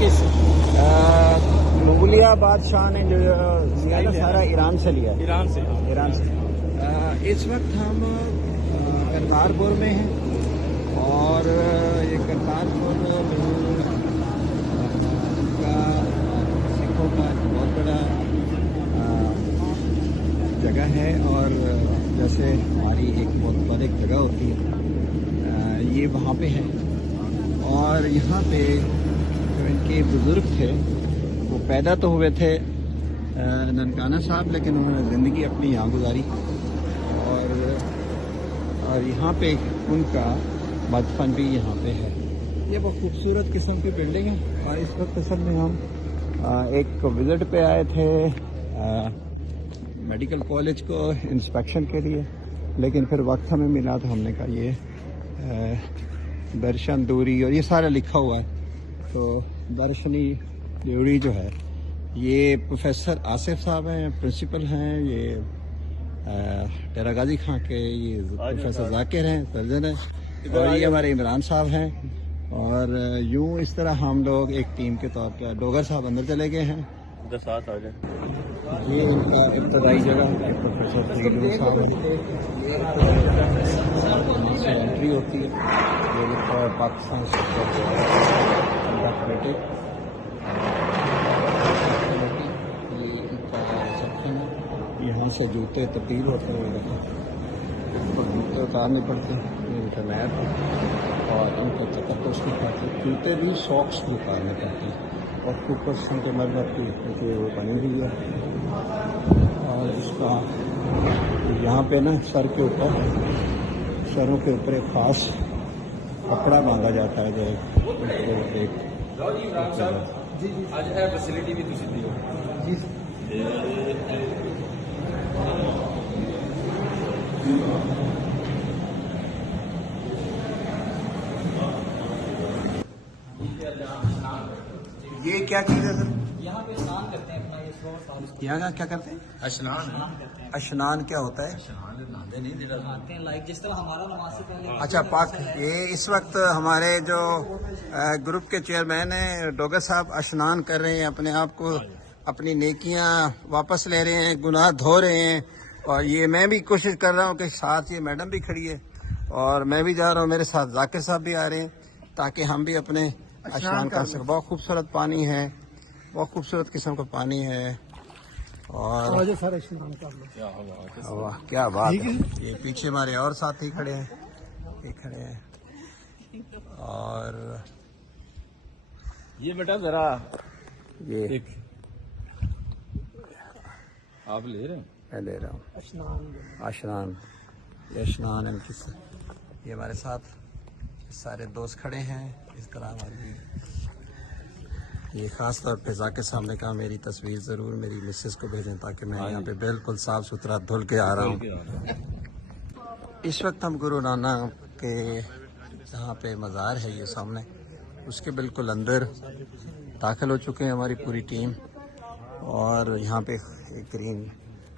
کس مغلیہ بادشاہ نے جو لیا نا سارا ایران سے لیا ہے. ایران سے؟ ایران سے. اس وقت ہم کرتارپور میں ہیں اور یہ کرتارپور کا سکھوں کا ایک بہت بڑا جگہ ہے. اور جیسے ہماری ایک بہت بڑی جگہ ہوتی ہے یہ وہاں پہ ہے. اور یہاں پہ جو ان کے بزرگ تھے وہ پیدا تو ہوئے تھے ننکانہ صاحب، لیکن انہوں نے زندگی اپنی یہاں گزاری اور یہاں پہ ان کا بچپن بھی یہاں پہ ہے. یہ بہت خوبصورت قسم کی بلڈنگ ہے. اور اس وقت اصل میں ہم ایک وزٹ پہ آئے تھے میڈیکل کالج کو انسپیکشن کے لیے، لیکن پھر وقت ہمیں ملا تو ہم نے کہا یہ درشن دوری اور یہ سارا لکھا ہوا ہے. تو درشنی دیوڑی جو ہے یہ پروفیسر آصف صاحب ہیں، پرنسپل ہیں. یہ ڈیرہ غازی خان کے یہ پروفیسر ذاکر ہیں، سرجن ہیں. اور یہ ہمارے عمران صاحب ہیں. اور یوں اس طرح ہم لوگ ایک ٹیم کے طور پر ڈوگر صاحب اندر چلے گئے ہیں. ساتھ آ جائیں. یہ ان کا ابتدائی جگہ پروفیسر فریدون صاحب ہے. یہاں سے انٹری ہوتی ہے. یہ لکھا ہے پاکستان یہاں سے جوتے تبدیل ہوتے ہوئے اور جوتے اتارنے پڑتے ہیں. یہ ان کا میپ ہے اور ان کا تقدس کی خاطر جوتے بھی ساکس بھی اتارنے پڑتے ہیں. اور اوپر سنگ مرمر کی وہ بنی ہوئی ہے. اور اس کا یہاں پہ نا سروں کے اوپر ایک خاص کپڑا باندھا جاتا ہے جو ایک فیسلٹی بھی یہ کیا چیز ہے سر؟ یہاں پہ اسنان کرتے ہیں اپنا یہ یہاں کیا کرتے ہیں؟ اشنان کیا ہوتا ہے؟ نہاتے ہیں لائک جس طرح ہمارا نماز سے پہلے. اچھا پاک. یہ اس وقت ہمارے جو گروپ کے چیئرمین ہیں ڈوگر صاحب اشنان کر رہے ہیں، اپنے آپ کو اپنی نیکیاں واپس لے رہے ہیں، گناہ دھو رہے ہیں. اور یہ میں بھی کوشش کر رہا ہوں کہ ساتھ یہ میڈم بھی کھڑی ہے اور میں بھی جا رہا ہوں، میرے ساتھ ذاکر صاحب بھی آ رہے ہیں تاکہ ہم بھی اپنے اشنان کر سکیں. بہت خوبصورت پانی ہے، بہت خوبصورت قسم کا پانی ہے. اور واہ کیا بات ہے. یہ پیچھے ہمارے اور ساتھی کھڑے ہیں، یہ کھڑے ہیں. اور یہ بیٹا ذرا یہ آپ لے رہے ہیں؟ میں لے رہا ہوں اشنان. یہ اشنان ان کی یہ ہمارے ساتھ سارے دوست کھڑے ہیں اس طرح. ہماری یہ خاص طور پہ ذاکر صاحب نے کہا میری تصویر ضرور میری مسز کو بھیجیں تاکہ میں یہاں پہ بالکل صاف ستھرا دھل کے آ رہا ہوں. اس وقت ہم گرو نانک کے جہاں پہ مزار ہے یہ سامنے اس کے بالکل اندر داخل ہو چکے ہیں ہماری پوری ٹیم. اور یہاں پہ ایک گرین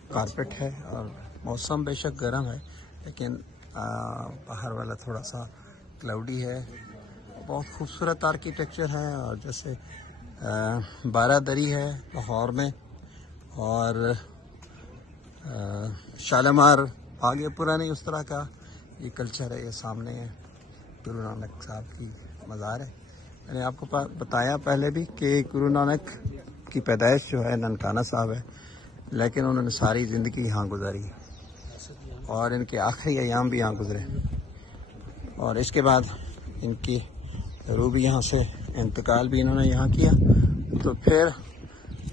کارپیٹ ہے اور موسم بے شک گرم ہے لیکن باہر والا تھوڑا سا کلاؤڈی ہے. بہت خوبصورت آرکیٹیکچر ہے. اور جیسے بارہ دری ہے لاہور میں اور شالمار آگے پرانی اس طرح کا یہ کلچر ہے. یہ سامنے گرو نانک صاحب کی مزار ہے. میں نے آپ کو بتایا پہلے بھی کہ گرو نانک کی پیدائش جو ہے ننکانہ صاحب ہے، لیکن انہوں نے ساری زندگی یہاں گزاری اور ان کے آخری ایام بھی یہاں گزرے. اور اس کے بعد ان کی روح بھی یہاں سے انتقال بھی انہوں نے یہاں کیا. تو پھر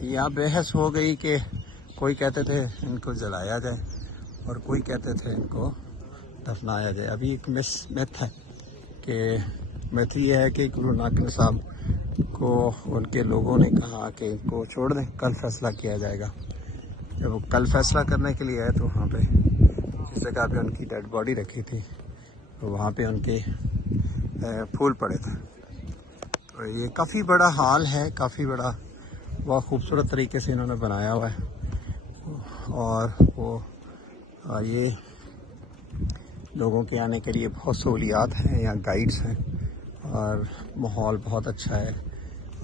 یہاں بحث ہو گئی کہ کوئی کہتے تھے ان کو جلایا جائے اور کوئی کہتے تھے ان کو دفنایا جائے. ابھی ایک میتھ ہے کہ میتھ یہ ہے کہ گرو نانک صاحب کو ان کے لوگوں نے کہا کہ ان کو چھوڑ دیں، کل فیصلہ کیا جائے گا. جب وہ کل فیصلہ کرنے کے لیے آئے تو وہاں پہ جس جگہ پہ ان کی ڈیڈ باڈی رکھی تھی تو وہاں پہ ان کے پھول پڑے تھے. تو یہ کافی بڑا ہال ہے، کافی بڑا، بہت خوبصورت طریقے سے انہوں نے بنایا ہوا ہے. اور وہ یہ لوگوں کے آنے کے لیے بہت سہولیات ہیں، یہاں گائیڈز ہیں اور ماحول بہت اچھا ہے.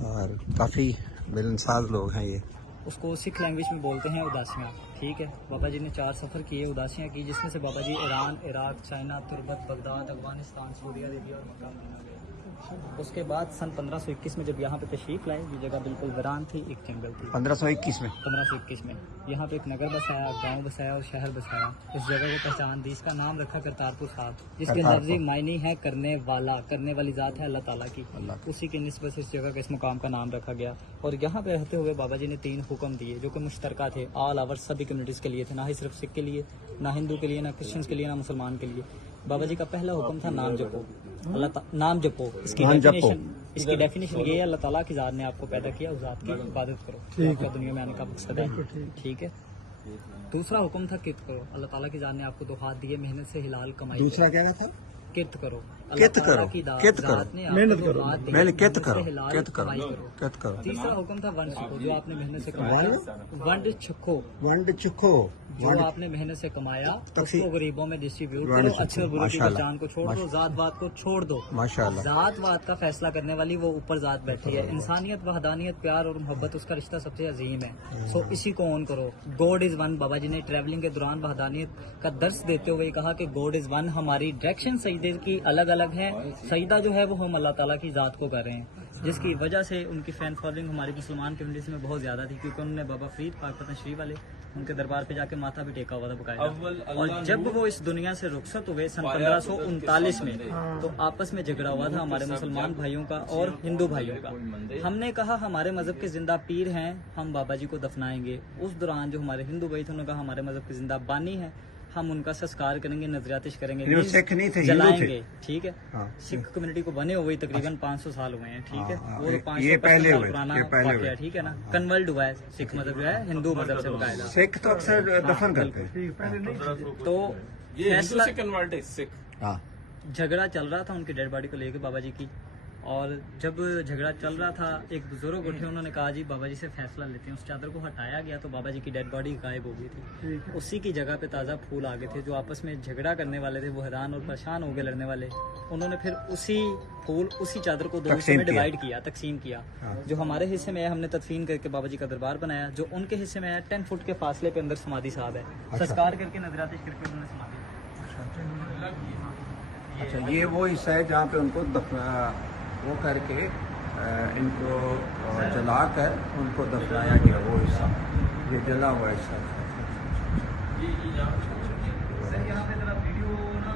اور کافی ملنساز لوگ ہیں یہ. اس کو سکھ لینگویج میں بولتے ہیں اداسیاں. ٹھیک ہے. بابا جی نے 4 سفر کیے اداسیاں کی، جس میں سے بابا جی ایران، عراق، چائنا، تربت، بغداد، افغانستان، سعودی عربیہ اور مکہ مدینہ گئے. اس کے بعد سن 1521 میں جب یہاں پہ تشریف لائے، یہ جگہ بالکل ویران تھی، ایک جنگل تھی. 1521 میں 1521 میں یہاں پہ ایک نگر بسایا، گاؤں بسایا اور شہر بسایا. اس جگہ کو پہچان دی، اس کا نام رکھا کرتارپور صاحب، جس کے کرتارپور. لفظی معنی ہے کرنے والا، کرنے والی ذات ہے اللہ تعالیٰ کی. اللہ کا. اسی کی نسبت سے اس جگہ کا اس مقام کا نام رکھا گیا. اور یہاں پہ رہتے ہوئے بابا جی نے 3 حکم دیے جو کہ مشترکہ تھے، آل اوور سبھی کمیونٹیز کے لیے تھے، نہ ہی صرف سکھ کے لیے، نہ ہندو کے لیے، نہ کرسچنس کے لیے، نہ مسلمان کے لیے. بابا جی کا پہلا حکم تھا نام جپو. نام جپو. اس کی ڈیفینیشن یہ ہے، اللہ تعالیٰ کی ذات نے آپ کو پیدا کیا، اس ذات کی عبادت کرو، آپ کا دنیا میں آنے کا مقصد ہے. ٹھیک ہے. دوسرا حکم تھا کرت کرو. اللہ تعالیٰ کی ذات نے آپ کو 2 ہاتھ دیے، محنت سے حلال کمائی کرو. دوسرا کیا تھا؟ کرت کرو. کت کرو. کت کرو. ذات نے آپ کو 2 ہاتھ دیے، میں نے کت محنت کرو. سے حلال کت کرو. کمائی کرو. کت کرو. تیسرا حکم تھا ونڈ چھکو، جو آپ نے محنت سے کمایا. ونڈ چھکو، ونڈ چکھو. جو آپ نے محنت سے کمایا اس تقسیم. کو غریبوں میں ڈسٹریبیوٹ ونڈ کرو. چھکو. اچھے اور برے کی ماشاءاللہ. پہچان کو چھوڑ دو، ذات وات کو چھوڑ دو. ماشاءاللہ. ذات وات کا فیصلہ کرنے والی وہ اوپر ذات بیٹھی ہے. انسانیت، وحدانیت، پیار اور محبت، اس کا رشتہ سب سے عظیم ہے. سو اسی کو اون کرو. God is one. Baba ji نے ٹریولنگ کے دوران وحدانیت کا درس دیتے ہوئے کہا کہ گوڈ از ون. ہماری ڈائریکشن سجدے کی الگ الگ ہے، سجدہ جو ہے وہ ہم اللہ تعالیٰ کی ذات کو کر رہے ہیں، جس کی وجہ سے ان کی فین فالوئنگ ہماری مسلمان کمیونٹی میں بہت زیادہ تھی، کیونکہ انہوں نے بابا فرید پاک پتن شریف والے ان کے دربار پہ جا کے ماتھا بھی ٹیکا ہوا تھا باقاعدہ. اور جب وہ اس دنیا سے رخصت ہوئے سن 1539 میں، تو آپس میں جھگڑا ہوا تھا ہمارے مسلمان بھائیوں کا اور ہندو بھائیوں کا. ہم نے کہا ہمارے مذہب کے زندہ پیر ہیں، ہم بابا جی کو دفنائیں گے. اس دوران جو ہمارے ہندو بھائی تھے انہوں نے کہا ہمارے مذہب کے زندہ بانی ہیں، ہم ان کا سسکار کریں گے، نظریاتش کریں گے، سکھ نہیں تھے، ہندو جلائیں تھے. گے. ٹھیک ہے. ہاں. سکھ کمیونٹی کو بنے ہوئے تقریباً 500 سال ہوئے ہیں. ٹھیک ہے. وہ تو 500 یہ پہلے سال ہوئے. پرانا یہ پہلے واقعہ ہوئے. ہے. ٹھیک ہے نا. کنورٹ ہوا ہے سکھ مذہب جو ہے ہندو مذہب سے باقاعدہ. سکھ تو اکثر دفن کرتے ہیں. تو فیصلہ ہاں. جھگڑا چل رہا تھا ان کی ڈیڈ باڈی کو لے کے بابا جی کی. اور جب جھگڑا چل رہا تھا ایک بزرگ اٹھے، انہوں نے کہا جی بابا جی سے فیصلہ لیتے ہیں. اس چادر کو ہٹایا گیا تو بابا جی کی ڈیڈ باڈی غائب ہو گئی تھی. اسی کی جگہ پہ تازہ پھول آ گئے تھے. جو آپس میں جھگڑا کرنے والے تھے وہ حیران اور پریشان ہو گئے لڑنے والے. انہوں نے پھر اسی پھول اسی چادر کو 2 حصوں میں ڈیوائڈ کیا، تقسیم کیا. جو ہمارے حصے میں ہے ہم نے تدفین کر کے بابا جی کا دربار بنایا. جو ان کے حصے میں ہے 10 فٹ کے فاصلے پہ اندر سمادھی صاحب ہے. سسکار کر کے نظراتش کر کے انہوں نے سمادھی. اچھا، یہ وہ حصہ ہے جہاں پہ ان کو وہ کر کے ان کو جلا کر ان کو دفنایا گیا. وہ حصہ یہ جلا ہوا حصہ. یہاں پہ ذرا ویڈیو نا